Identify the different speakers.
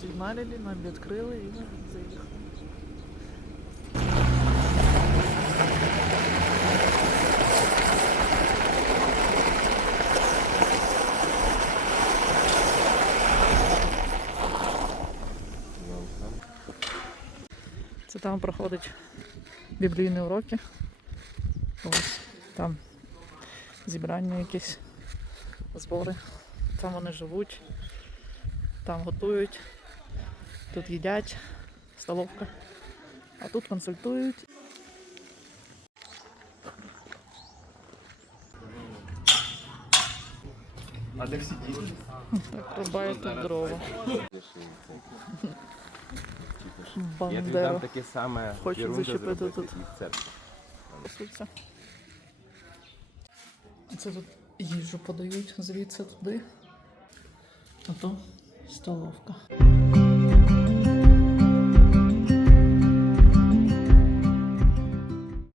Speaker 1: Сигналили, нам відкрили і ми заїхали. Це там проходять біблійні уроки. Ось там Зібрання якісь збори. Там вони живуть, там готують, тут їдять, столовка. А тут консультують.
Speaker 2: А де всі діти?
Speaker 1: Так, рубають тут дрова.
Speaker 2: Я тобі дам
Speaker 1: Бандера.
Speaker 2: таке саме
Speaker 1: Хочу зачепити
Speaker 2: зробити
Speaker 1: тут.
Speaker 2: і в церкві.
Speaker 1: Пасуться. Це тут їжу подають звідси туди. А то столовка.